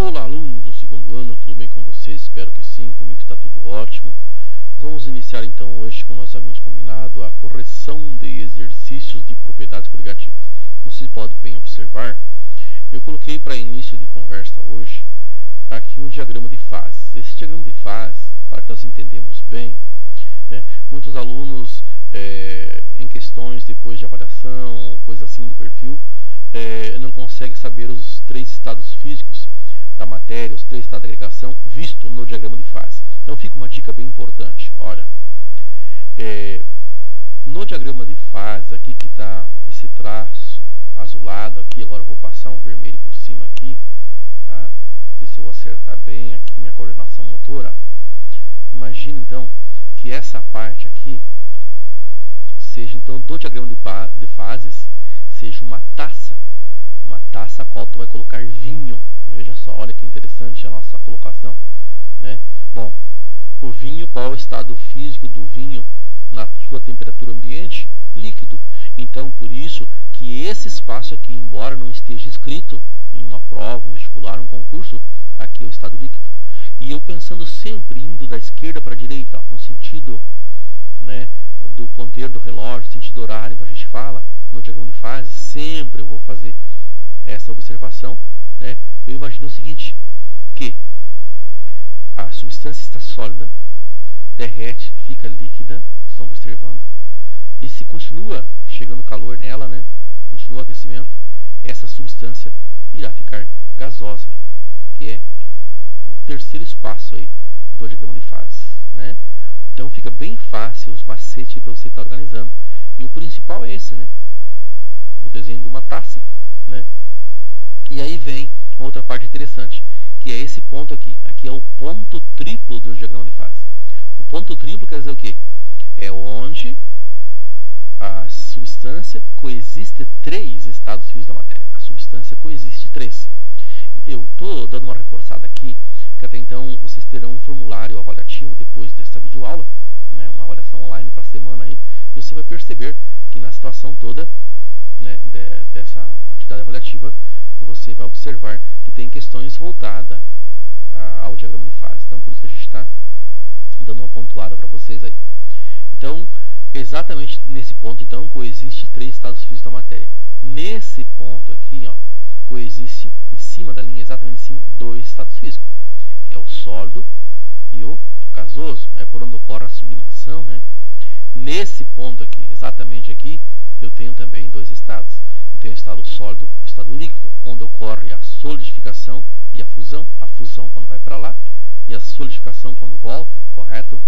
Olá, alunos do segundo ano, tudo bem com vocês? Espero que sim, comigo está tudo ótimo. Nós vamos iniciar então hoje, como nós havíamos combinado, a correção de exercícios de propriedades coligativas. Como vocês podem bem observar, eu coloquei para início de conversa hoje aqui o diagrama de fases. Esse diagrama de fases, para que nós entendamos bem, muitos alunos, em questões depois de avaliação ou coisa assim do perfil, não conseguem saber os três estados físicos da matéria, os três estados de agregação, visto no diagrama de fase. Então fica uma dica bem importante. Olha, no diagrama de fase, aqui que está esse traço azulado aqui, agora eu vou passar um vermelho por cima aqui, tá? Não sei se eu vou acertar bem aqui minha coordenação motora. Imagina então que essa parte aqui seja então do diagrama de fases, seja uma taça a qual tu vai colocar vinho. Veja só, olha que interessante a nossa colocação, né? Bom, o vinho, qual é o estado físico do vinho na sua temperatura ambiente? Líquido. Então, por isso que esse espaço aqui, embora não esteja escrito em uma prova, um vestibular, um concurso, aqui é o estado líquido. E eu pensando sempre indo da esquerda para a direita, no sentido, né, do ponteiro do relógio, sentido horário, então a gente fala no diagrama de fase, sempre eu vou fazer essa observação, né? Eu imagino o seguinte, que a substância está sólida, derrete, fica líquida, estão observando, e se continua chegando calor nela, né? Continua o aquecimento, essa substância irá ficar gasosa, que é o terceiro espaço aí do diagrama de fases, né? Então fica bem fácil os macetes para você estar organizando. E o principal é esse, né? O desenho de uma taça, né? E aí vem outra parte interessante, que é esse ponto aqui. Aqui é o ponto triplo do diagrama de fase. O ponto triplo quer dizer o quê? É onde a substância coexiste três estados físicos da matéria. A substância coexiste três. Eu estou dando uma reforçada aqui, que até então vocês terão um formulário avaliativo depois desta videoaula, né, uma avaliação online para a semana aí, e você vai perceber que na situação toda, né, dessa atividade avaliativa, você vai observar que tem questões voltadas ao diagrama de fase. Então, por isso que a gente está dando uma pontuada para vocês aí. Então, exatamente nesse ponto, então, coexiste três estados físicos da matéria. Nesse ponto aqui, ó, coexiste em cima da linha, exatamente em cima, dois estados físicos, que é o sólido e o gasoso. É por onde ocorre a sublimação, né? Nesse ponto aqui, exatamente aqui, eu tenho também dois estados. Eu tenho o estado sólido e o estado líquido, onde ocorre a solidificação e a fusão. A fusão quando vai para lá e a solidificação quando volta, correto?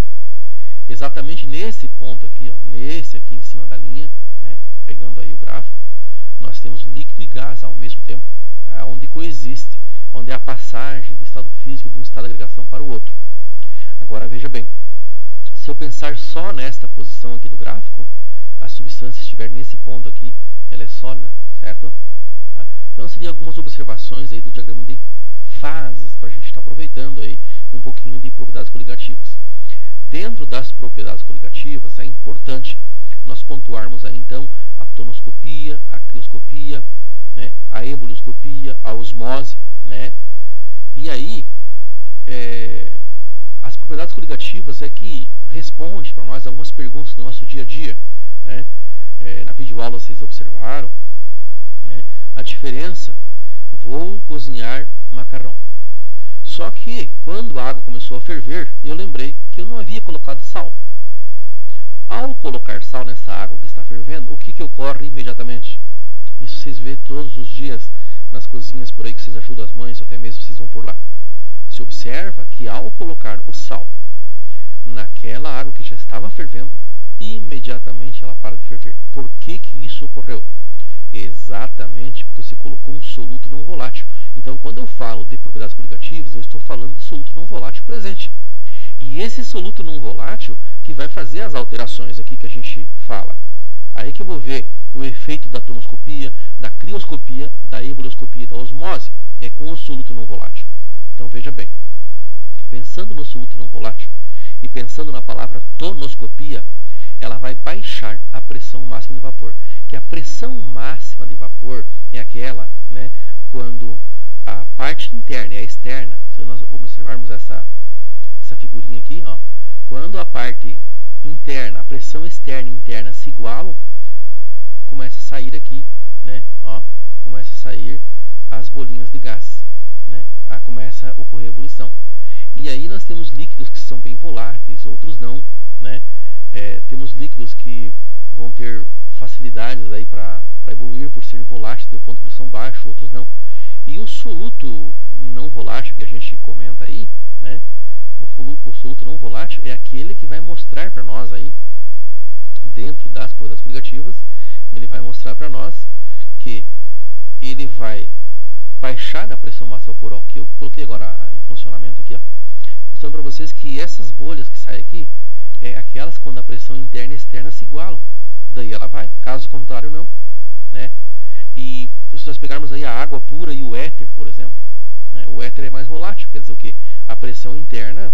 Exatamente nesse ponto aqui, ó, nesse aqui em cima da linha, né, pegando aí o gráfico, nós temos líquido e gás ao mesmo tempo, tá? Onde coexiste, onde é a passagem do estado físico de um estado de agregação para o outro. Agora veja bem, se eu pensar só nesta posição aqui do gráfico, a substância estiver nesse ponto aqui, ela é sólida, certo? Tá? Então seriam algumas observações aí do diagrama de fases, para a gente estar aproveitando aí um pouquinho de propriedades coligativas. Dentro das propriedades coligativas é importante nós pontuarmos aí então a tonoscopia, a crioscopia, né, a ebullioscopia, a osmose, né? E aí as propriedades coligativas é que responde para nós algumas perguntas do nosso dia a dia, né? Na videoaula vocês observaram, né, a diferença. Vou cozinhar macarrão. Só que quando a água começou a ferver, eu lembrei que eu não havia colocado sal. Ao colocar sal nessa água que está fervendo, o que ocorre imediatamente? Isso vocês vê todos os dias nas cozinhas por aí que vocês ajudam as mães, ou até mesmo vocês vão por lá. Se observa que ao colocar o sal naquela água que já estava fervendo, imediatamente ela para de ferver. Por que isso ocorreu? Exatamente porque você colocou um soluto não volátil. Então, quando eu falo de propriedades coligativas, eu estou falando de soluto não volátil presente. E esse soluto não volátil que vai fazer as alterações aqui que a gente fala. Aí que eu vou ver o efeito da tonoscopia, da crioscopia, da ebullioscopia e da osmose. É com o soluto não volátil. Então, veja bem. Pensando no soluto não volátil e pensando na palavra tonoscopia, ela vai baixar a pressão máxima de vapor. Que a pressão máxima de vapor é aquela, né, quando a parte interna e a externa, se nós observarmos essa figurinha aqui, ó, quando a parte interna, a pressão externa e interna se igualam, começa a sair aqui, né, ó, começa a sair as bolinhas de gás, né, começa a ocorrer a ebulição. E aí nós temos líquidos que são bem voláteis, outros não, né, temos líquidos que vão ter facilidades aí para evoluir por serem voláteis, ter o ponto de ebulição baixo, outros não. E o soluto não volátil que a gente comenta aí, né, o soluto não volátil é aquele que vai mostrar para nós aí, dentro das propriedades coligativas, ele vai mostrar para nós que ele vai baixar a pressão máxima vaporal, que eu coloquei agora em funcionamento aqui, ó, mostrando para vocês que essas bolhas que saem aqui, é aquelas quando a pressão interna e externa se igualam. Daí ela vai, caso contrário não, né? E se nós pegarmos aí a água pura e o éter, por exemplo, né, o éter é mais volátil, quer dizer o que? A pressão interna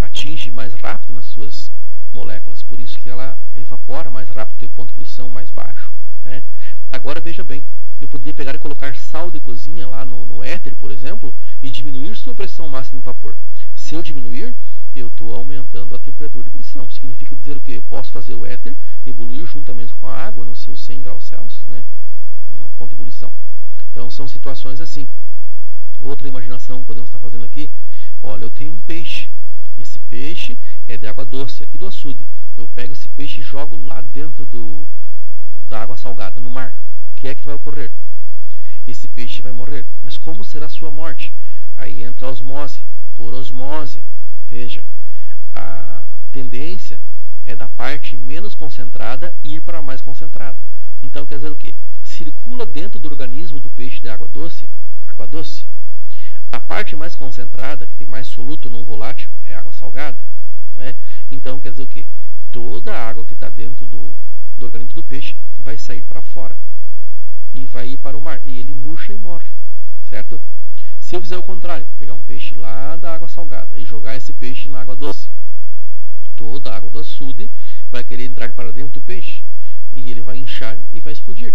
atinge mais rápido nas suas moléculas, por isso que ela evapora mais rápido, tem um ponto de ebulição mais baixo, né? Agora veja bem, eu poderia pegar e colocar sal de cozinha lá no éter, por exemplo, e diminuir sua pressão máxima de vapor. Se eu diminuir, eu estou aumentando a temperatura de ebulição. Significa dizer o quê? Eu posso fazer o éter evoluir juntamente com a água nos seus 100 graus Celsius, né, no ponto de ebulição. Então são situações assim. Outra imaginação podemos estar fazendo aqui. Olha, eu tenho um peixe. Esse peixe é de água doce, aqui do açude. Eu pego esse peixe e jogo lá dentro da água salgada, no mar. O que é que vai ocorrer? Esse peixe vai morrer. Mas como será a sua morte? Aí entra a osmose. Por osmose, veja, a tendência é da parte menos concentrada ir para a mais concentrada. Então quer dizer o quê? Circula dentro do organismo do peixe de água doce. A parte mais concentrada, que tem mais soluto não volátil, é água salgada, né? Então quer dizer o quê? Toda a água que está dentro do organismo do peixe vai sair para fora e vai ir para o mar, e ele murcha e morre, certo? Se eu fizer o contrário, pegar um peixe lá da água salgada e jogar esse peixe na água doce, toda a água do açude vai querer entrar para dentro do peixe e ele vai inchar e vai explodir,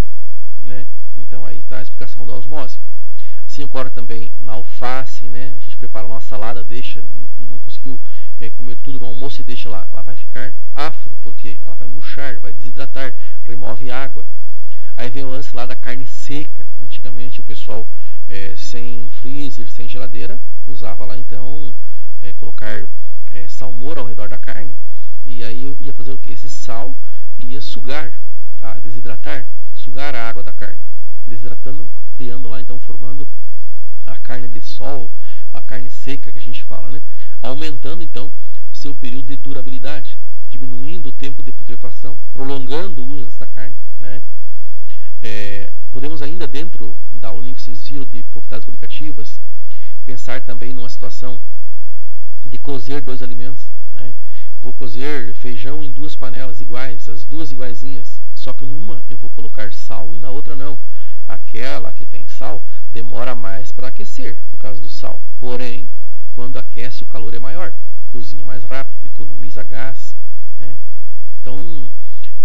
né? Então aí está a explicação da osmose. Assim ocorre também na alface, né? A gente prepara uma salada, deixa, não conseguiu comer tudo no almoço e deixa lá, ela vai ficar afro, porque ela vai murchar, vai desidratar, remove água. Aí vem o lance lá da carne seca. Antigamente o pessoal sem freezer, sem geladeira, usava lá então colocar salmoura ao redor da carne, e aí ia fazer o que? Esse sal ia sugar, desidratar, sugar a água da carne, desidratando, criando lá então, formando a carne de sol, a carne seca que a gente fala, né? Aumentando então o seu período de durabilidade, diminuindo o tempo de putrefação, prolongando o uso dessa carne, né? Podemos ainda, dentro da aulinha que vocês viram de propriedades coligativas, pensar também numa situação de cozer dois alimentos, né? Vou cozer feijão em duas panelas iguais, as duas iguaizinhas, só que numa eu vou colocar sal e na outra não. Aquela que tem sal demora mais para aquecer por causa do sal, porém quando aquece o calor é maior, cozinha mais rápido, economiza gás, né? Então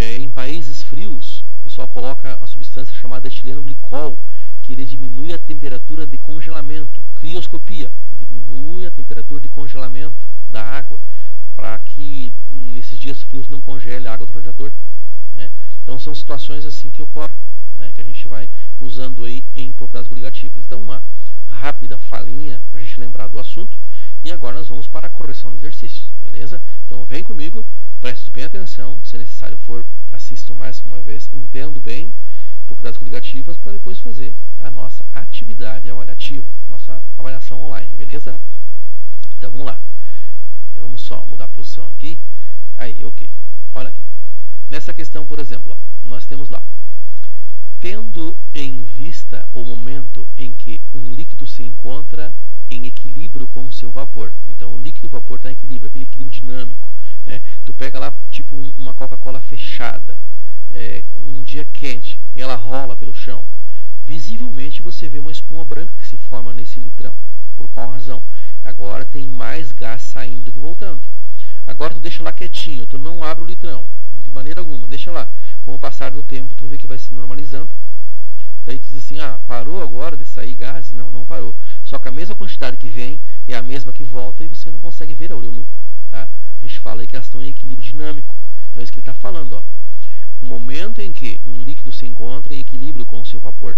em países frios o pessoal coloca a substância chamada etileno glicol, que ele diminui a temperatura de congelamento, crioscopia, diminui a temperatura de congelamento da água, para que nesses dias frios não congele a água do radiador, né? Então são situações assim que ocorrem, né, que a gente vai usando aí em propriedades coligativas. Então uma rápida falinha para a gente lembrar do assunto, e agora nós vamos para a correção de exercícios, beleza? Então vem comigo, preste bem atenção, se necessário for, assistam mais uma vez, entendo bem propriedades coligativas para depois fazer a nossa atividade avaliativa, nossa avaliação online, beleza? Então vamos lá. Vamos só mudar a posição aqui. Aí, ok. Olha aqui. Nessa questão, por exemplo, ó, nós temos lá: tendo em vista o momento em que um líquido se encontra em equilíbrio com o seu vapor. Então o líquido e o vapor está em equilíbrio, aquele equilíbrio dinâmico, né? Tu pega lá tipo uma Coca-Cola fechada, um dia quente, e ela rola pelo chão. Visivelmente você vê uma espuma branca que se forma nesse litrão. Por qual razão? Agora tem mais gás saindo do que voltando. Agora tu deixa lá quietinho, tu não abre o litrão, de maneira alguma, deixa lá. Com o passar do tempo tu vê que vai se normalizando, Daí diz assim, ah, parou agora de sair gases? Não, não parou. Só que a mesma quantidade que vem é a mesma que volta e você não consegue ver a olho nu. Tá? A gente fala aí que elas estão em equilíbrio dinâmico. Então é isso que ele está falando. Ó. O momento em que um líquido se encontra em equilíbrio com o seu vapor.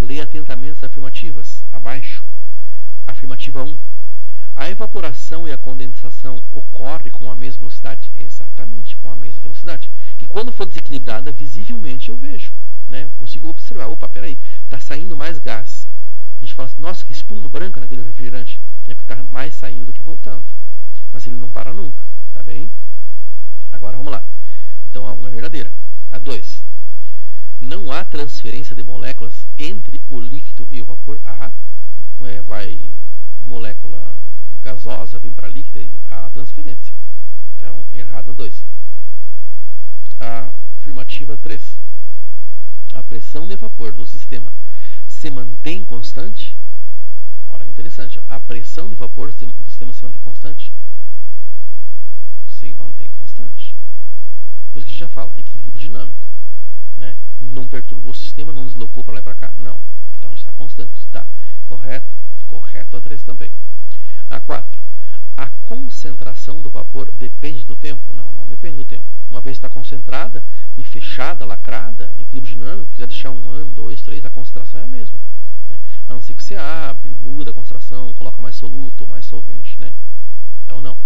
Leia atentamente as afirmativas. Abaixo. Afirmativa 1. A evaporação e a condensação ocorrem com a mesma velocidade? Exatamente, com a mesma velocidade. Que quando for desequilibrada, visivelmente eu vejo. Né? Eu consigo observar. Opa, peraí, está saindo mais gás. A gente fala assim, nossa, que espuma branca naquele refrigerante. É porque está mais saindo do que voltando. Mas ele não para nunca, tá bem? Agora vamos lá. Então a 1 é verdadeira. A 2. Não há transferência de moléculas entre o líquido e o vapor? Vai molécula gasosa, vem para líquida e há transferência. Então, errado na 2. A afirmativa 3. A pressão de vapor do sistema se mantém constante? Olha que interessante. Ó. A pressão de vapor do sistema se mantém constante? Se mantém constante. Por isso que a gente já fala, equilíbrio dinâmico. Né? Não perturbou o sistema, não deslocou para lá e para cá? Não. Então está constante. Está correto? Correto a 3 também. A 4. A concentração do vapor depende do tempo? Não, não depende do tempo. Uma vez está concentrada e fechada, lacrada, em equilíbrio dinâmico, quiser deixar 1 ano, 2, 3, a concentração é a mesma. Né? A não ser que você abre, muda a concentração, coloca mais soluto ou mais solvente. Né? Então não.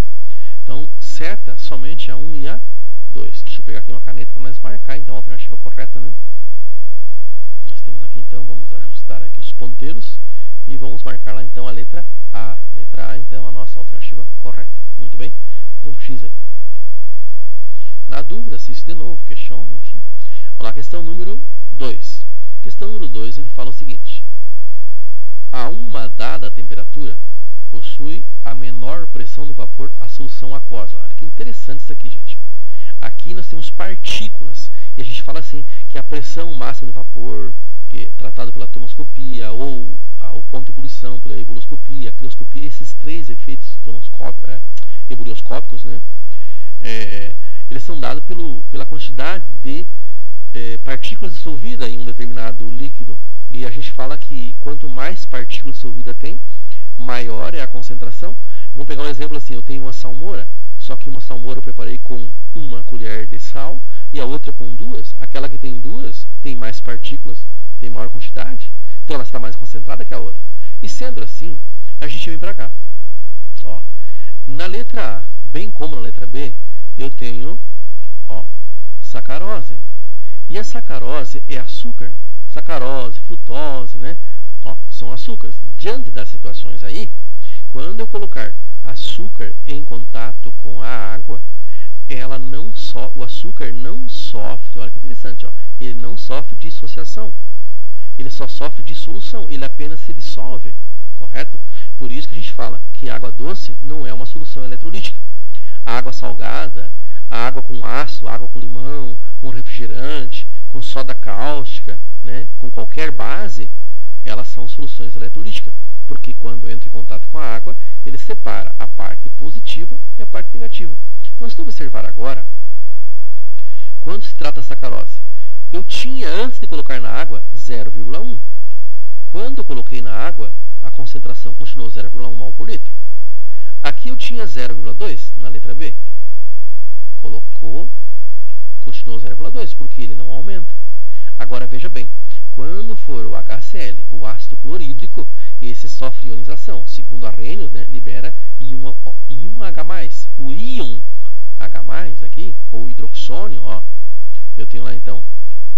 Então, certa somente a 1 e a 2. Deixa eu pegar aqui uma caneta para nós marcar então a alternativa correta. Né? Nós temos aqui então, vamos ajustar aqui os ponteiros e vamos marcar lá então a letra A. Letra A, então, a nossa alternativa correta. Muito bem? Vamos um X aí. Na dúvida, assiste de novo, questiona, enfim. Vamos lá, questão número 2. Questão número 2, ele fala o seguinte. A uma dada temperatura, possui a menor pressão de vapor a solução aquosa. Olha que interessante isso aqui, gente. Aqui nós temos partículas. E a gente fala assim, que a pressão máxima de vapor, que é tratado pela tonoscopia, ou o ponto de ebulição pela ebuloscopia, a crioscopia, esses 3 efeitos ebulioscópicos, né? Eles são dados pela quantidade de partículas dissolvidas em um determinado líquido. E a gente fala que quanto mais partículas dissolvidas tem, maior é a concentração. Vamos pegar um exemplo assim, eu tenho uma salmoura, só que uma salmoura eu preparei com 1 colher de sal e a outra com 2. Aquela que tem 2 tem mais partículas, tem maior quantidade, então ela está mais concentrada que a outra. E sendo assim, a gente vem para cá. Ó, na letra A, bem como na letra B, eu tenho sacarose. E a sacarose é açúcar. Sacarose, frutose, né? Ó, são açúcares. Diante das situações aí, quando eu colocar açúcar em contato com a água, o açúcar não sofre, olha que interessante, ó, ele não sofre dissociação. Ele só sofre dissolução, ele apenas se dissolve, correto? Por isso que a gente fala que água doce não é uma solução eletrolítica. A água salgada, a água com ácido, água com limão, com refrigerante, com soda cáustica, né, com qualquer base, elas são soluções eletrolíticas. Porque quando entra em contato com a água, ele separa a parte positiva e a parte negativa. Então, se tu observar agora, quando se trata da sacarose, eu tinha, antes de colocar na água, 0,1. Quando eu coloquei na água, a concentração continuou 0,1 mol por litro. Aqui eu tinha 0,2 na letra B. Colocou, continuou 0,2, porque ele não aumenta. Agora, veja bem, quando for o HCl, o ácido clorídrico, esse sofre ionização. Segundo Arrhenius, né, libera íon H+. O íon H+, aqui, ou hidroxônio, ó, eu tenho lá então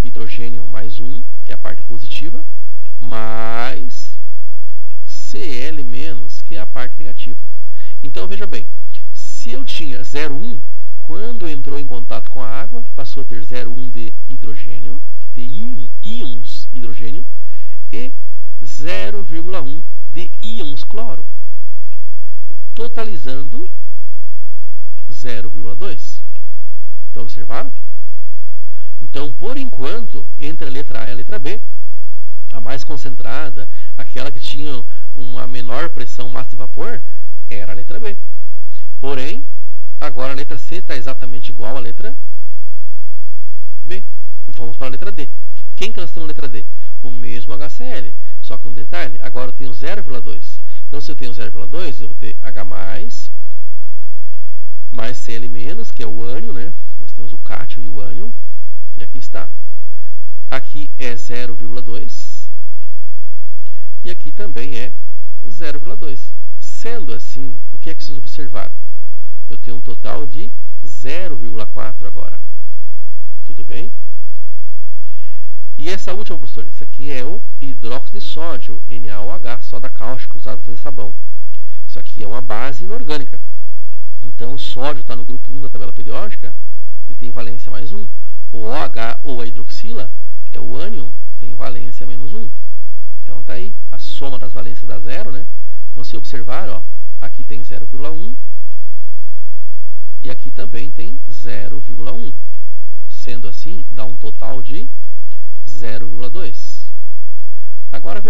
hidrogênio mais 1, que é a parte positiva, mais Cl-, que é a parte negativa. Então, veja bem, se eu tinha 0,1, quando entrou em contato com a água, passou a ter 0,1 de hidrogênio, de íons hidrogênio, e 0,1 de íons cloro, totalizando 0,2. Então, observaram? Então, por enquanto, entre a letra A e a letra B, a mais concentrada, aquela que tinha uma menor pressão máxima de vapor, era a letra B. Porém, agora a letra C está exatamente igual à letra B. Vamos para a letra D. Quem que nós temos na letra D? o mesmo HCl, só que um detalhe, agora eu tenho 0,2. Então, se eu tenho 0,2, eu vou ter H+, mais Cl-, que é o ânion, né? Nós temos o cátion e o ânion, e aqui está. Aqui é 0,2, e aqui também é 0,2. Sendo assim, o que é que vocês observaram? Eu tenho um total de 0,4 agora. Tudo bem? E essa última, professor, isso aqui é o hidróxido de sódio, NaOH, soda cáustica, usado para fazer sabão. Isso aqui é uma base inorgânica. Então, o sódio está no grupo 1 da tabela periódica, ele tem valência mais 1. O OH, ou a hidroxila, que é o ânion, tem valência menos 1. Então, está aí, a soma das valências dá 0, né? Então, se observar, ó, aqui tem 0,1 e aqui também tem 0,1. Sendo assim, dá um total de 0,2. Agora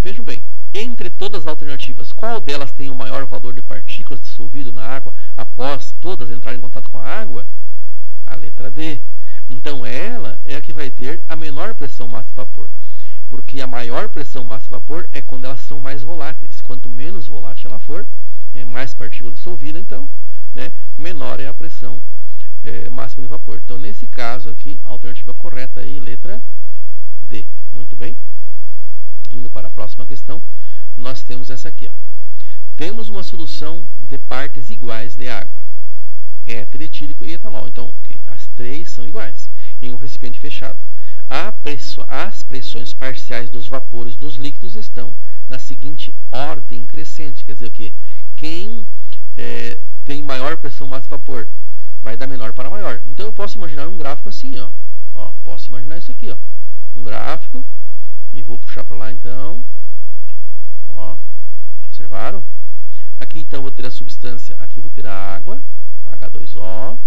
vejam bem, entre todas as alternativas, qual delas tem o maior valor de partículas dissolvido na água após todas entrarem em contato com a água? A letra D. Então ela é a que vai ter a menor pressão massa de vapor, porque a maior pressão massa de vapor é quando elas são mais voláteis. Quanto menos volátil ela for, mais partícula dissolvida, então, né, menor é a pressão máxima de vapor. Então, nesse caso aqui, a alternativa correta aí, letra D. Muito bem. Indo para a próxima questão, nós temos essa aqui, ó. Temos uma solução de partes iguais de água, éter etílico e etanol. Então, as três são iguais em um recipiente fechado. As pressões parciais dos vapores dos líquidos estão na seguinte ordem crescente. Quer dizer o quê? Quem tem maior pressão massa de vapor vai da menor para maior. Então, eu posso imaginar um gráfico assim, ó. Posso imaginar isso aqui, ó. Um gráfico. E vou puxar para lá, então. Ó, observaram? Aqui, então, vou ter a substância. Aqui vou ter a água, H2O.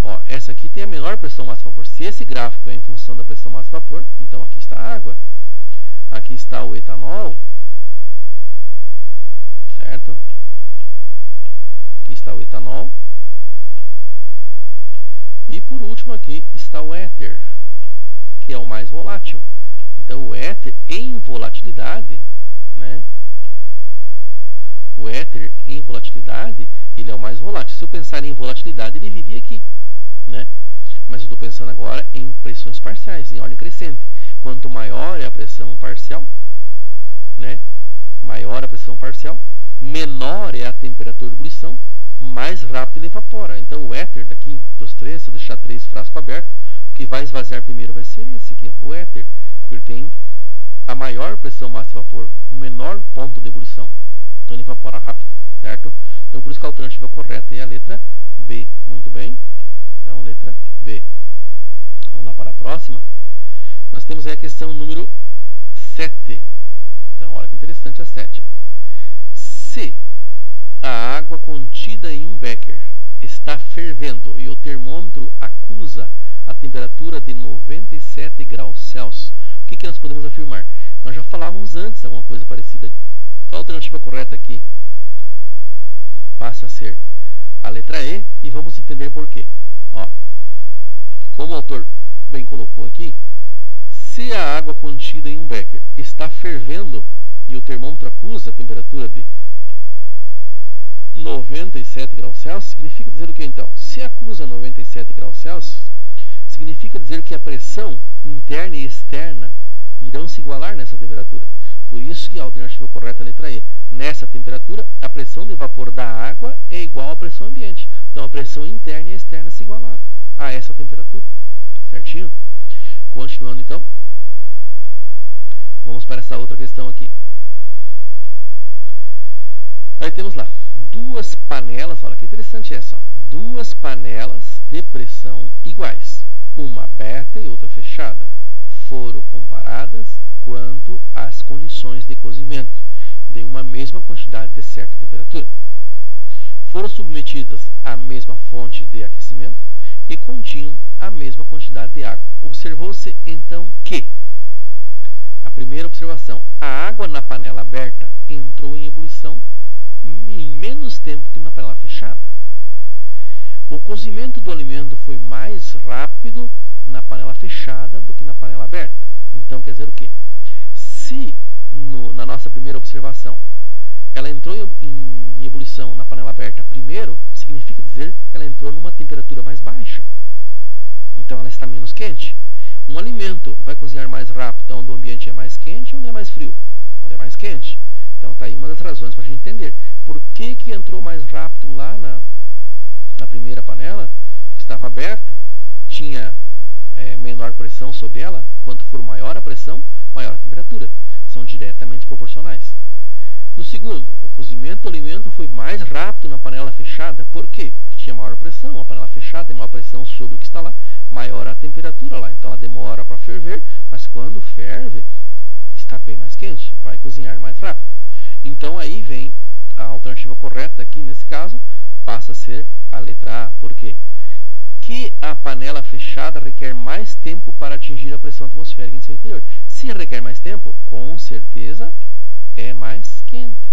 Ó, essa aqui tem a menor pressão massa de vapor. Se esse gráfico é em função da pressão massa de vapor, então aqui está a água. Aqui está o etanol. Certo? Aqui está o etanol. E por último aqui está o éter, que é o mais volátil. Então o éter em volatilidade, né? O éter em volatilidade, ele é o mais volátil. Se eu pensar em volatilidade, ele viria aqui, né? Mas eu estou pensando agora em pressões parciais, em ordem crescente. Quanto maior é a pressão parcial, né? Maior a pressão parcial, menor é a temperatura de ebulição, mais rápido ele evapora. Então o éter daqui, dos três, se eu deixar 3 frascos abertos, o que vai esvaziar primeiro vai ser esse aqui, ó, o éter, porque ele tem a maior pressão massa de vapor, o menor ponto de ebulição. Então ele evapora rápido, certo? Então por isso que a alternativa correta é a letra B. Muito bem? Então letra B. Vamos lá para a próxima. Nós temos aí a questão número 7. Então olha que interessante a 7. Ó. Se a água contida em um becker está fervendo e o termômetro acusa a temperatura de 97 graus Celsius, o que nós podemos afirmar? Nós já falávamos antes alguma coisa parecida. Então, a alternativa correta aqui passa a ser a letra E, e vamos entender por quê. Ó, como o autor bem colocou aqui, se a água contida em um becker está fervendo e o termômetro acusa a temperatura de 97 graus Celsius, significa dizer o que então? Se acusa 97 graus Celsius, significa dizer que a pressão interna e externa irão se igualar nessa temperatura. Por isso que a alternativa correta é a letra E. Nessa temperatura, a pressão de vapor da água é igual à pressão ambiente. Então, a pressão interna e externa se igualaram a essa temperatura. Certinho? Continuando, então. Vamos para essa outra questão aqui. Aí temos lá. 2 panelas, olha que interessante essa, ó. 2 panelas de pressão iguais, uma aberta e outra fechada, foram comparadas quanto às condições de cozimento de uma mesma quantidade de certa temperatura. Foram submetidas à mesma fonte de aquecimento e continham a mesma quantidade de água. Observou-se então que, a primeira observação, a água na panela aberta entrou em ebulição em menos tempo que na panela fechada. O cozimento do alimento foi mais rápido na panela fechada do que na panela aberta. Então quer dizer o quê? Se na nossa primeira observação ela entrou em ebulição na panela aberta primeiro, significa dizer que ela entrou numa temperatura mais baixa. Então ela está menos quente. Um alimento vai cozinhar mais rápido onde o ambiente é mais quente ou onde é mais frio? Onde é mais quente. Então está aí uma das razões para a gente entender. Por que entrou mais rápido lá na primeira panela? Porque estava aberta, tinha menor pressão sobre ela. Quanto for maior a pressão, maior a temperatura. São diretamente proporcionais. No segundo, o cozimento do alimento foi mais rápido na panela fechada. Por quê? Porque tinha maior pressão. A panela fechada tem maior pressão sobre o que está lá, maior a temperatura lá. Então ela demora para ferver, mas quando ferve, está bem mais quente, vai cozinhar mais rápido. Então aí vem a alternativa correta aqui, nesse caso, passa a ser a letra A. Por quê? Que a panela fechada requer mais tempo para atingir a pressão atmosférica em seu interior. Se requer mais tempo, com certeza é mais quente.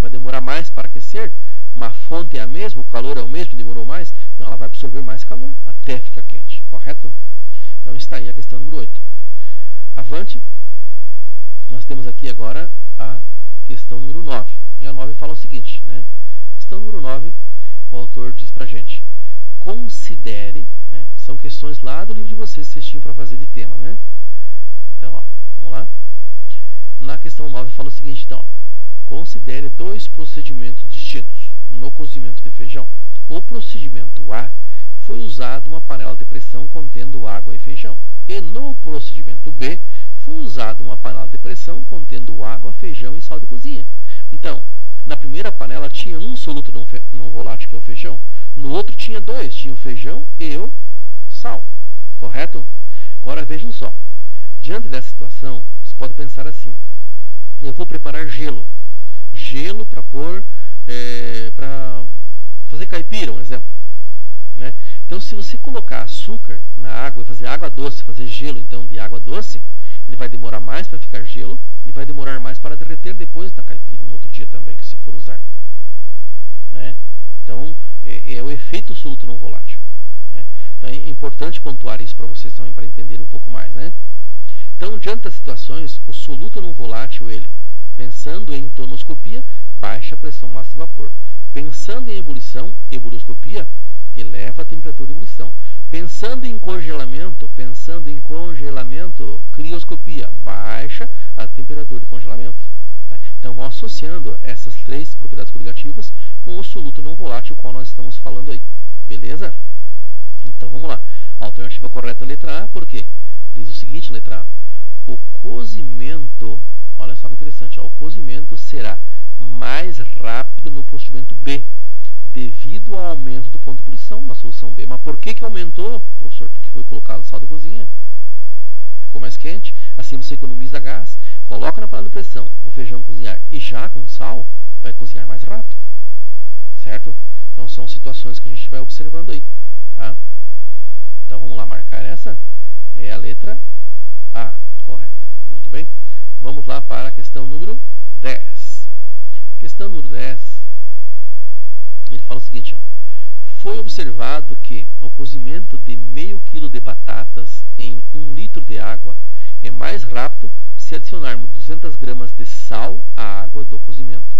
Vai demorar mais para aquecer, uma fonte é a mesma, o calor é o mesmo, demorou mais, então ela vai absorver mais calor até ficar quente, correto? Então está aí a questão número 8. Avante. Nós temos aqui agora a questão número 9. E a 9 fala o seguinte, né? Questão número 9, o autor diz pra gente: considere, né? São questões lá do livro de vocês que vocês tinham para fazer de tema, né? Então, ó, vamos lá. Na questão 9 fala o seguinte, então, ó, considere dois procedimentos distintos no cozimento de feijão. O procedimento A foi usado uma panela de pressão contendo água e feijão. E no procedimento B foi usado uma panela de pressão contendo água, feijão e sal de cozinha. Então, na primeira panela tinha um soluto não volátil, que é o feijão. No outro tinha dois, tinha o feijão e o sal. Correto? Agora vejam só. Diante dessa situação, você pode pensar assim: eu vou preparar gelo. Gelo para pôr, para fazer caipira, um exemplo. Né? Então, se você colocar açúcar na água e fazer água doce, fazer gelo então de água doce, ele vai demorar mais para ficar gelo e vai demorar mais para derreter depois na caipira, no outro dia também, que se for usar. Né? Então, é o efeito soluto não volátil. Né? Então, é importante pontuar isso para vocês também, para entender um pouco mais. Né? Então, diante das situações, o soluto não volátil, ele, pensando em tonoscopia, baixa a pressão máxima de vapor. Pensando em ebulição, ebullioscopia, eleva a temperatura de ebulição. Pensando em congelamento, crioscopia, baixa a temperatura de congelamento. Tá? Então, vamos associando essas três propriedades coligativas com o soluto não volátil, o qual nós estamos falando aí. Beleza? Então, vamos lá. A alternativa correta é a letra A, por quê? Diz o seguinte, letra A. O cozimento, olha só que interessante, ó, o cozimento será mais rápido no procedimento B, devido ao aumento do ponto de ebulição na solução B. Mas por que aumentou, professor? Porque foi colocado sal de cozinha. Ficou mais quente, assim você economiza gás. Coloca na panela de pressão o feijão cozinhar e já com sal, vai cozinhar mais rápido. Certo? Então são situações que a gente vai observando aí. Tá? Então vamos lá marcar essa. É a letra A, correta. Muito bem. Vamos lá para a questão número 10. Questão número 10. Ele fala o seguinte, ó. Foi observado que o cozimento de meio quilo de batatas em 1 litro de água é mais rápido se adicionarmos 200 gramas de sal à água do cozimento.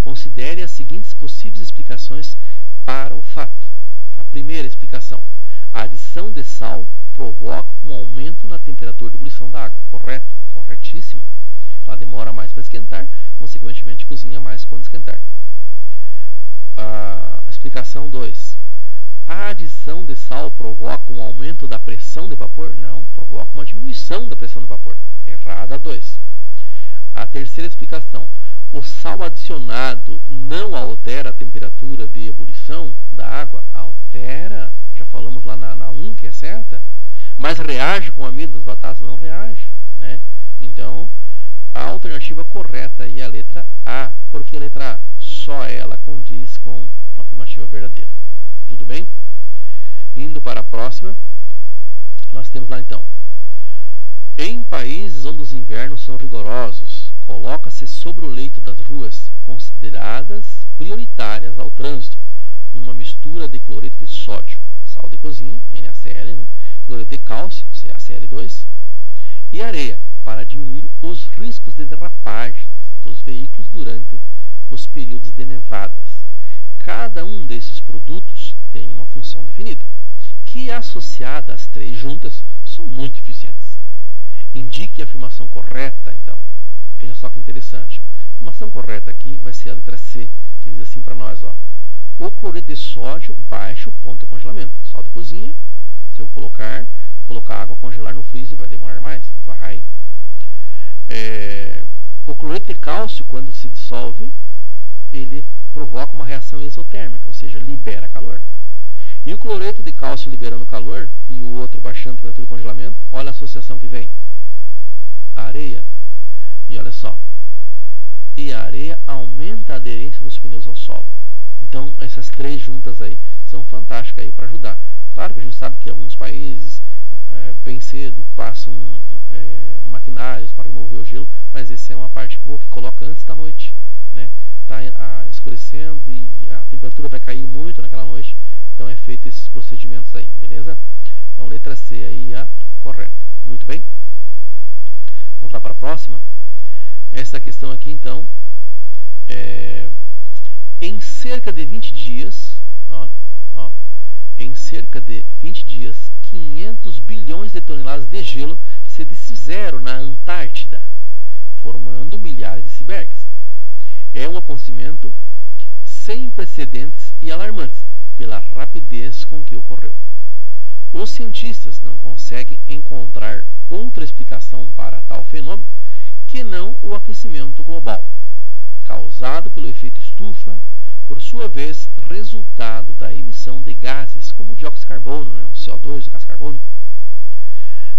Considere as seguintes possíveis explicações para o fato. A primeira explicação: a adição de sal provoca um aumento na temperatura de ebulição da água. Correto? Corretíssimo. Ela demora mais para esquentar, consequentemente cozinha mais quando esquentar. A explicação 2. A adição de sal provoca um aumento da pressão de vapor? Não, provoca uma diminuição da pressão de vapor. Errada 2. A terceira explicação. O sal adicionado não altera a temperatura de ebulição da água? Altera. Já falamos lá na 1, que é certa. Mas reage com o amido das batatas? Não reage. Né? Então, a alternativa correta aí é a letra A. Por que a letra A? Só ela condiz com a afirmativa verdadeira. Tudo bem? Indo para a próxima, nós temos lá então: em países onde os invernos são rigorosos, coloca-se sobre o leito das ruas, consideradas prioritárias ao trânsito, uma mistura de cloreto de sódio, sal de cozinha, NaCl, né, associada às três juntas são muito eficientes. Indique a afirmação correta, então. Veja só que interessante. Ó. A afirmação correta aqui vai ser a letra C, que diz assim para nós, ó. O cloreto de sódio baixa o ponto de congelamento. Sal de cozinha, se eu colocar água a congelar no freezer, vai demorar mais? Vai. O cloreto de cálcio, quando se dissolve, ele provoca uma reação exotérmica, ou seja, libera calor. E o cloreto de cálcio liberando calor e o outro baixando a temperatura de congelamento, olha a associação que vem. Areia. E olha só. E a areia aumenta a aderência dos pneus ao solo. Então, essas três juntas aí são fantásticas aí para ajudar. Claro que a gente sabe que alguns países, bem cedo, passam maquinários para remover o gelo, mas essa é uma parte boa que coloca antes da noite, né? Tá escurecendo e a temperatura vai cair muito naquela noite, então é feito esses procedimentos aí, beleza? Então, letra C aí, a correta. Muito bem? Vamos lá para a próxima. Essa questão aqui, então, em cerca de 20 dias, em cerca de 20 dias, 500 bilhões de toneladas de gelo se desfizeram na Antártida, formando milhares de icebergs. É um acontecimento sem precedentes e alarmantes pela rapidez com que ocorreu. Os cientistas não conseguem encontrar outra explicação para tal fenômeno que não o aquecimento global, causado pelo efeito estufa, por sua vez resultado da emissão de gases como o dióxido de carbono, né, o CO2, o gás carbônico.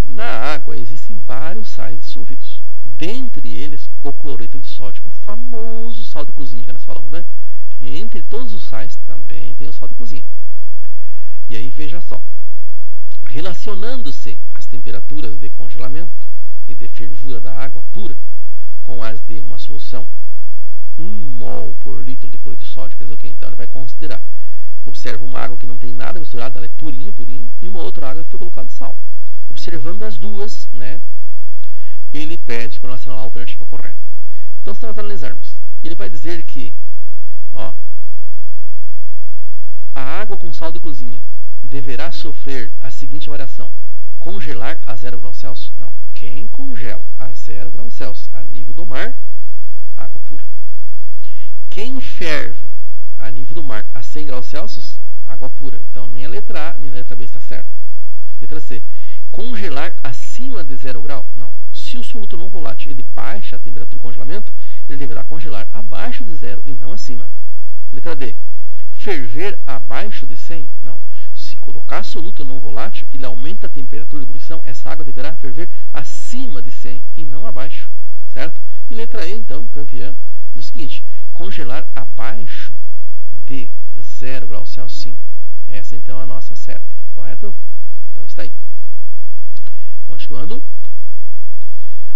Na água existem vários sais dissolvidos, dentre eles o cloreto de sódio, o famoso sal de cozinha que nós falamos, né? Entre todos os sais também tem o sal de cozinha. E aí veja só, relacionando-se as temperaturas de congelamento e de fervura da água pura com as de uma solução 1 mol por litro de cloreto de sódio, quer dizer o que? Então ele vai considerar, observa uma água que não tem nada misturado, ela é purinha, e uma outra água que foi colocado sal. Observando as duas, né, ele pede para relacionar a alternativa correta. Então, se nós analisarmos, ele vai dizer que a água com sal de cozinha deverá sofrer a seguinte variação: congelar a 0 graus Celsius? Não. Quem congela a 0 graus Celsius a nível do mar? Água pura. Quem ferve a nível do mar a 100 graus Celsius? Água pura. Então, nem a letra A nem a letra B está certa. Letra C. Congelar acima de 0 grau? Não. Se o soluto não volátil ele baixa a temperatura de congelamento, ele deverá congelar abaixo de 0 e não acima. Letra D. Ferver abaixo de 100? Não. Se colocar soluto não volátil, ele aumenta a temperatura de ebulição, essa água deverá ferver acima de 100 e não abaixo. Certo? E letra E, então, campeã, diz o seguinte: congelar abaixo de 0 graus Celsius? Sim. Essa, então, é a nossa seta. Correto? Então, está aí. Continuando.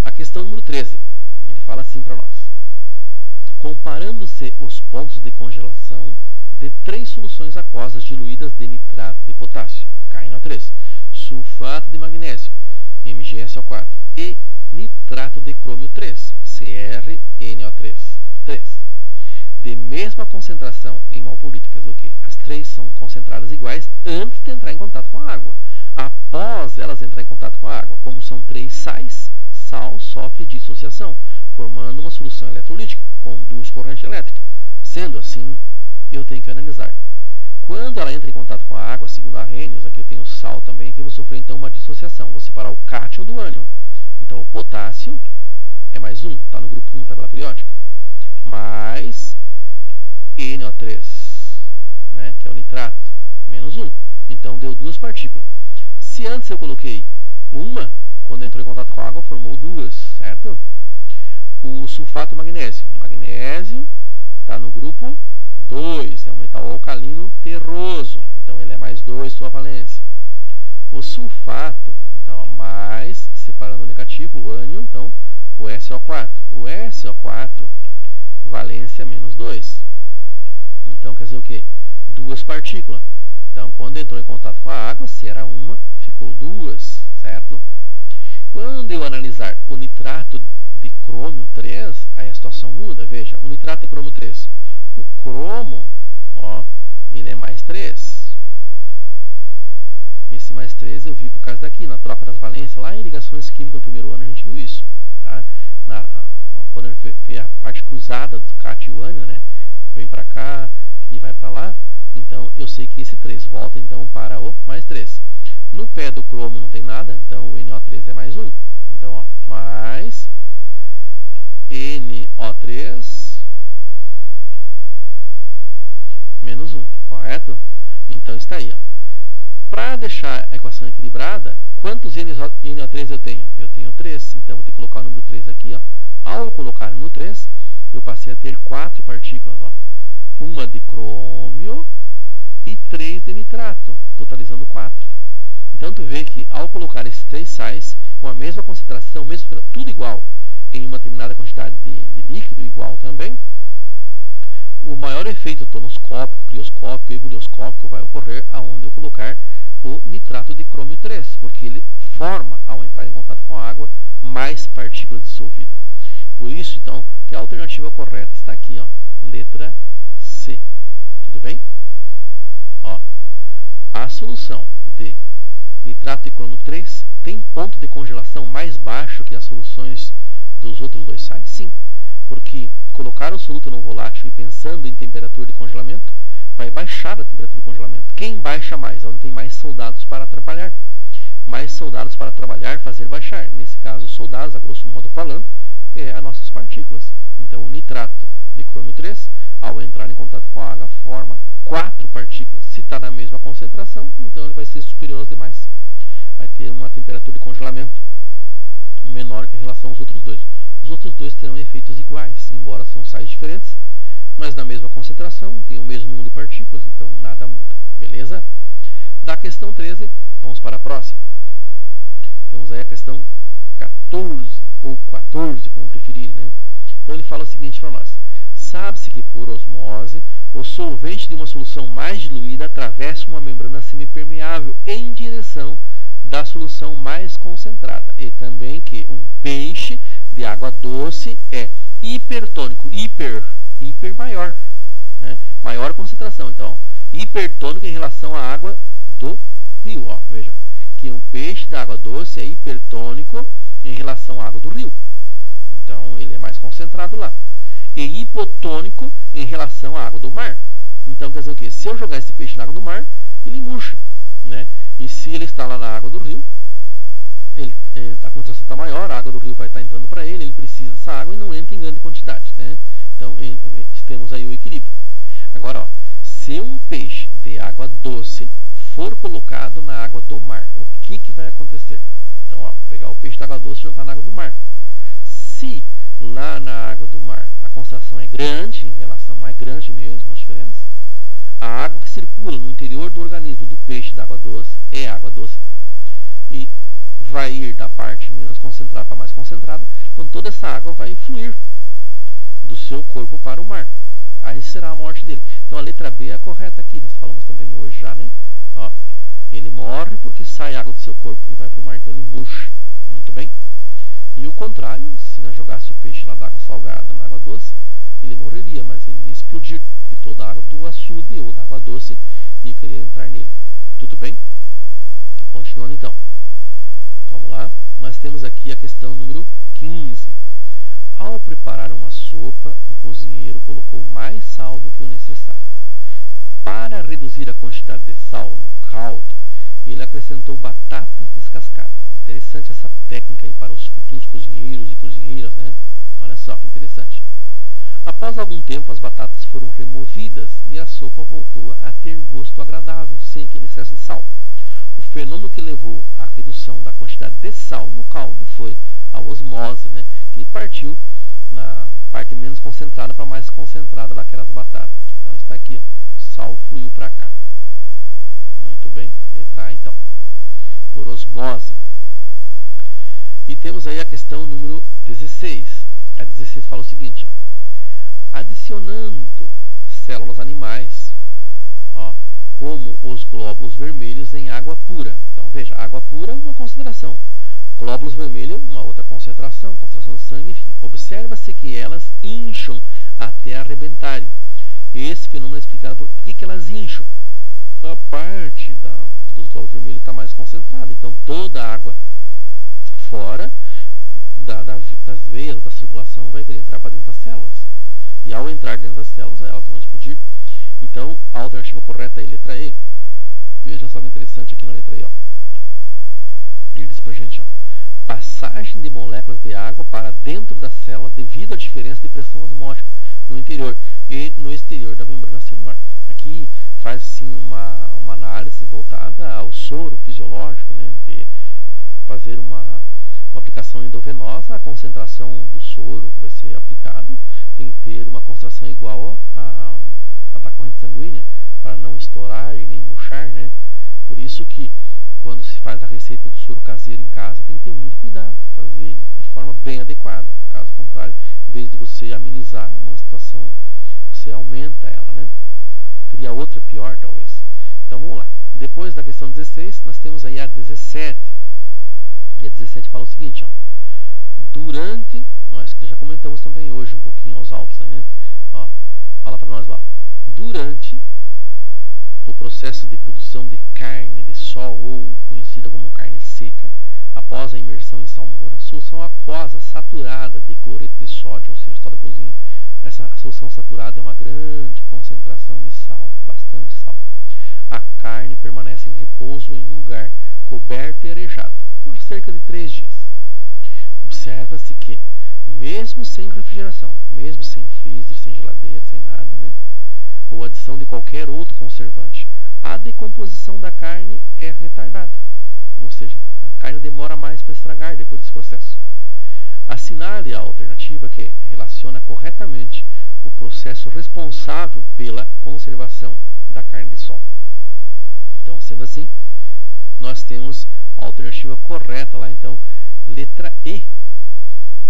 A questão número 13. Ele fala assim para nós: comparando-se os pontos de congelação de 3 soluções aquosas diluídas de nitrato de potássio, KNO3, sulfato de magnésio, MgSO4, e nitrato de crômio 3, CrNO3, de mesma concentração em mol por litro, quer dizer o quê? As 3 são concentradas iguais antes de entrar em contato com a água. Após elas entrar em contato com a água, como são 3 sais, sal sofre dissociação, formando uma solução eletrolítica, conduz corrente elétrica. Sendo assim, eu tenho que analisar. Quando ela entra em contato com a água, segundo Arrhenius, aqui eu tenho sal também, aqui eu vou sofrer então uma dissociação. Vou separar o cátion do ânion. Então o potássio é mais 1, está no grupo 1 da tabela periódica, mais NO3, né, que é o nitrato, menos 1. Então deu 2 partículas. Se antes eu coloquei uma, quando entrou em contato com a água formou 2, certo? O sulfato de magnésio. O magnésio está no grupo 2, é um metal alcalino terroso, então ele é mais 2 sua valência. O sulfato, então, mais, separando o negativo, o ânion, então, o SO4. O SO4, valência menos 2. Então, quer dizer o quê? 2 partículas. Então, quando entrou em contato com a água, se era uma, ficou 2, certo? Quando eu analisar o nitrato de crômio 3, aí a situação muda. Veja, o nitrato de crômio 3. O cromo, ele é mais 3. Esse mais 3 NO3 eu vi por causa daqui, na troca das valências, lá em ligações químicas no primeiro ano a gente viu isso. Tá? Quando a gente vê a parte cruzada do cátion e o ânion, né? Vem para cá e vai para lá, então eu sei que esse 3 volta então para o mais 3. No pé do cromo não tem nada, então o NO3 é mais 1. Então, ó, mais NO3 menos 1, correto? Então está aí, ó. Para deixar a equação equilibrada, quantos NO3 eu tenho? Eu tenho 3, então vou ter que colocar o número 3 aqui, ó. Ao colocar no 3, eu passei a ter 4 partículas, ó. Uma de crômio e 3 de nitrato, totalizando 4. Então tu vê que ao colocar esses 3 sais com a mesma concentração, tudo igual, em uma determinada quantidade de líquido igual também, o maior efeito tonoscópico, crioscópico e ebullioscópico vai ocorrer aonde eu colocar o nitrato de crômio 3, porque ele forma, ao entrar em contato com a água, mais partículas dissolvidas. Por isso, então, que a alternativa correta está aqui, ó, letra C. Tudo bem? Ó, a solução de nitrato de crômio 3 tem ponto de congelação mais baixo que as soluções dos outros 2 sais? Sim, porque colocar o soluto no volátil e pensando em temperatura de congelamento, vai baixar a temperatura de congelamento. Quem baixa mais? Onde tem mais soldados para trabalhar. Mais soldados para trabalhar, fazer baixar. Nesse caso, soldados, a grosso modo falando, é as nossas partículas. Então, o nitrato de crômio 3, ao entrar em contato com a água, forma 4 partículas. Se está na mesma concentração, então ele vai ser superior aos demais. Vai ter uma temperatura de congelamento menor em relação aos outros dois. Os outros dois terão efeitos iguais, embora são sais diferentes, mas na mesma concentração, tem o mesmo número de partículas, então nada muda. Beleza? Da questão 13, vamos para a próxima. Temos aí a questão 14, ou 14, como preferirem, né? Então ele fala o seguinte para nós. Sabe-se que por osmose, o solvente de uma solução mais diluída atravessa uma membrana semipermeável em direção da solução mais concentrada. E também que um peixe de água doce é hipertônico, hiper maior, né? Maior concentração. Então, hipertônico em relação à água do rio. Ó, veja, que um peixe de água doce é hipertônico em relação à água do rio. Então, ele é mais concentrado lá. E hipotônico em relação à água do mar. Então, quer dizer o quê? Se eu jogar esse peixe na água do mar, ele murcha, né? E se ele está lá na água do rio, a concentração está maior, a água do rio vai estar entrando para ele, ele precisa dessa água e não entra em grande quantidade, né? Então, temos aí o equilíbrio. Agora, ó, se um peixe de água doce for colocado na água do mar, o que vai acontecer? Então, ó, pegar o peixe da água doce e jogar na água do mar. Se lá na água do mar a concentração é grande, em relação mais grande mesmo, a diferença, a água que circula no interior do organismo do peixe da água doce é água doce e vai ir da parte menos concentrada para mais concentrada, então toda essa água vai fluir do seu corpo para o mar. Aí será a morte dele. Então a letra B é a correta aqui, nós falamos também hoje já, né? Ó, ele morre porque sai água do seu corpo e vai para o mar, então ele murcha. Muito bem? E o contrário, se nós jogasse o peixe lá da água salgada na água doce, ele morreria, mas ele ia explodir, porque toda a água do açude ou da água doce ia querer entrar nele. Tudo bem? Continuando então. Vamos lá. Nós temos aqui a questão número 15. Ao preparar uma sopa, um cozinheiro colocou mais sal do que o necessário. Para reduzir a quantidade de sal no caldo, ele acrescentou batatas descascadas. Interessante essa técnica aí para os futuros cozinheiros e cozinheiras, né? Olha só que interessante. Após algum tempo, as batatas foram removidas e a sopa voltou a ter gosto agradável, sem aquele excesso de sal. O fenômeno que levou à redução da quantidade de sal no caldo foi a osmose, né? Que partiu na parte menos concentrada para mais concentrada daquelas batatas. Então está aqui, ó, sal fluiu para cá. Muito bem, letra A então. Por osmose. E temos aí a questão número 16. A 16 fala o seguinte, ó. Adicionando células animais, ó, como os glóbulos vermelhos em água pura. Então veja, água pura é uma concentração. Glóbulos vermelhos, uma outra concentração, concentração de sangue, enfim. Observa-se que elas incham até arrebentarem. Esse fenômeno é explicado por que elas incham. A parte dos glóbulos vermelhos está mais concentrada, toda a água fora das veias da circulação vai querer entrar para dentro das células. E ao entrar dentro das células, elas vão explodir. Então, a alternativa correta é a letra E. Veja só que interessante aqui na letra E. Ó. Ele diz pra gente, ó, passagem de moléculas de água para dentro da célula devido à diferença de pressão osmótica no interior e no exterior da membrana celular. Aqui faz sim uma análise voltada ao soro fisiológico, né, que fazer uma aplicação endovenosa, a concentração do soro que vai ser aplicado tem que ter uma concentração igual a da corrente sanguínea, para não estourar e nem murchar, né? Por isso que quando se faz a receita do soro caseiro em casa, tem que ter muito cuidado, fazer ele de forma bem adequada. Caso contrário, em vez de você amenizar uma situação, você aumenta ela, né? Cria outra pior, talvez. Então vamos lá. Depois da questão 16, nós temos aí a 17. E a 17 fala o seguinte, ó. Durante, nós que já comentamos também hoje um pouquinho aos altos aí, né? Ó, fala para nós lá. Durante o processo de produção de carne de sol, ou conhecida como carne seca, após a imersão em salmoura, solução aquosa saturada de cloreto de sódio, ou seja, sal da cozinha. Essa solução saturada é uma grande concentração de sal, bastante sal. A carne permanece em repouso em um lugar coberto e arejado por cerca de 3 dias. Observa-se que, mesmo sem refrigeração, mesmo sem freezer, sem geladeira, sem nada, né, ou adição de qualquer outro conservante, a decomposição da carne é retardada. Ou seja, a carne demora mais para estragar depois desse processo. Assinale a alternativa que relaciona corretamente o processo responsável pela conservação da carne de sol. Então, sendo assim, nós temos a alternativa correta lá, então, letra E.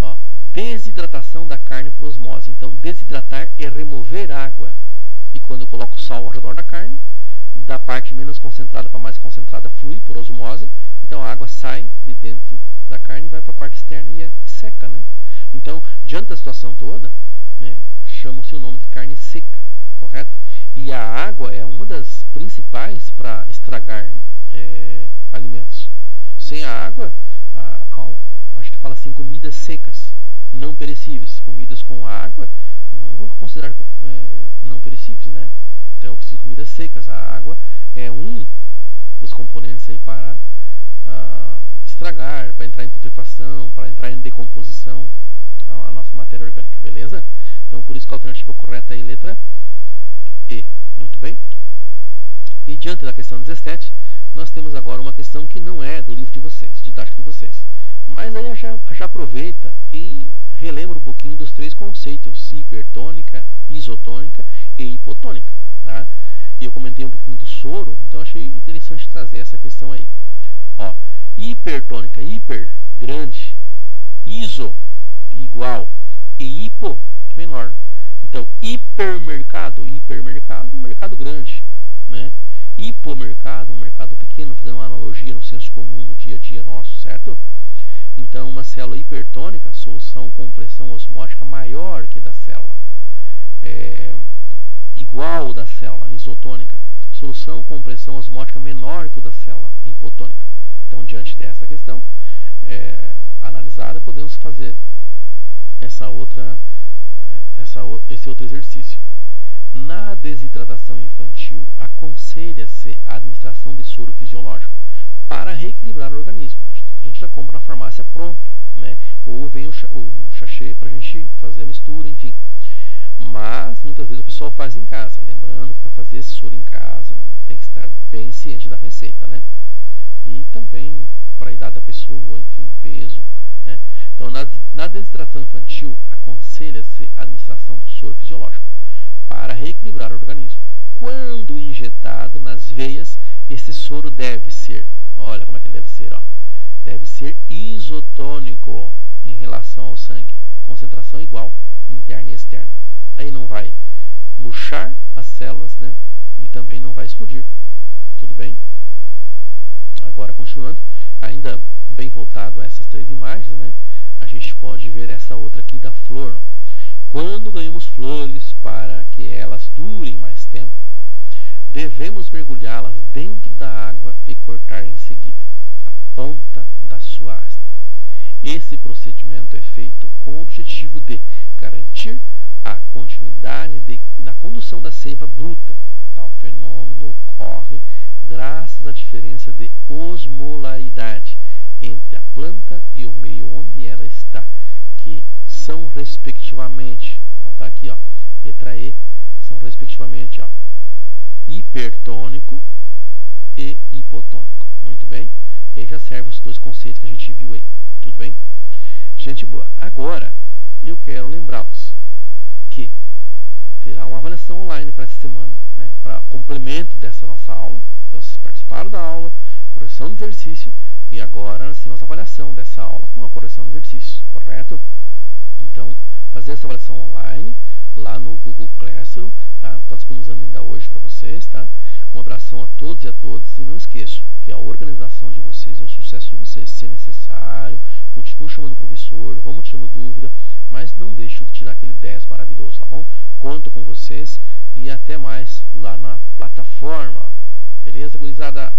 Ó, desidratação da carne por osmose. Então, desidratar é remover água. E quando eu coloco sal ao redor da carne, da parte menos concentrada para mais concentrada flui por osmose. Então, a água sai de dentro da carne e vai para a parte externa e seca, né? Então, diante da situação toda, né, chama-se o nome de carne seca, correto? E a água é uma das principais para estragar alimentos. Sem a água, a gente fala assim, comidas secas, não perecíveis. Comidas com água, não vou considerar não perecíveis, né? Então eu preciso de comidas secas. A água é um dos componentes aí para estragar, para entrar em putrefação, para entrar em decomposição a nossa matéria orgânica, beleza? Então por isso que a alternativa correta é a letra E. Muito bem? E diante da questão 17, nós temos agora uma questão que não é do livro de vocês, didático de vocês. Mas aí já aproveita e relembra um pouquinho dos 3 conceitos: hipertônica, isotônica e hipotônica. Tá? E eu comentei um pouquinho do soro, então achei interessante trazer essa questão aí. Ó, hipertônica, hiper, grande, iso, igual, e hipo, menor. Então, hipermercado, um mercado grande, né? Hipomercado, um mercado pequeno, fazendo uma analogia no senso comum, no dia a dia nosso, certo? Então, uma célula hipertônica, solução com pressão osmótica maior que da célula. Igual da célula isotônica, solução com pressão osmótica menor que o da célula hipotônica. Então, diante dessa questão analisada, podemos fazer esse outro exercício. Na desidratação infantil, aconselha-se a administração de soro fisiológico para reequilibrar o organismo. A gente já compra na farmácia pronto, né? Ou vem o sachê para a gente fazer a mistura, enfim. Mas muitas vezes o pessoal faz em casa. Lembrando que para fazer esse soro em casa tem que estar bem ciente da receita, né? E também para a idade da pessoa, enfim, peso, né? Então, na desidratação infantil, aconselha-se a administração do soro fisiológico para reequilibrar o organismo. Quando injetado nas veias, esse soro deve ser, olha como é que ele deve ser, ó, deve ser isotônico em relação ao sangue, concentração igual, interna e externa. Aí não vai murchar as células, né? E também não vai explodir. Tudo bem? Agora, continuando, ainda bem voltado a essas 3 imagens, né? A gente pode ver essa outra aqui da flor. Não? Quando ganhamos flores para que elas durem mais tempo, devemos mergulhá-las dentro da água e cortar em seguida a ponta respectivamente. Então tá aqui, ó, letra E são respectivamente, ó, hipertônico e hipotônico. Muito bem? E aí já serve os dois conceitos que a gente viu aí. Tudo bem? Gente boa, agora eu quero lembrá-los que terá uma avaliação online para essa semana, né, para complemento dessa nossa aula. Então vocês participaram da aula, correção do exercício, e agora nós temos a avaliação dessa aula com a correção do exercício, correto? Então, fazer essa avaliação online lá no Google Classroom, tá? Está disponibilizando ainda hoje para vocês, tá? Um abração a todos e a todas, e não esqueçam que a organização de vocês é o sucesso de vocês. Se necessário, continue chamando o professor, vamos tirando dúvida, mas não deixe de tirar aquele 10 maravilhoso, tá bom? Conto com vocês e até mais lá na plataforma. Beleza, gurizada?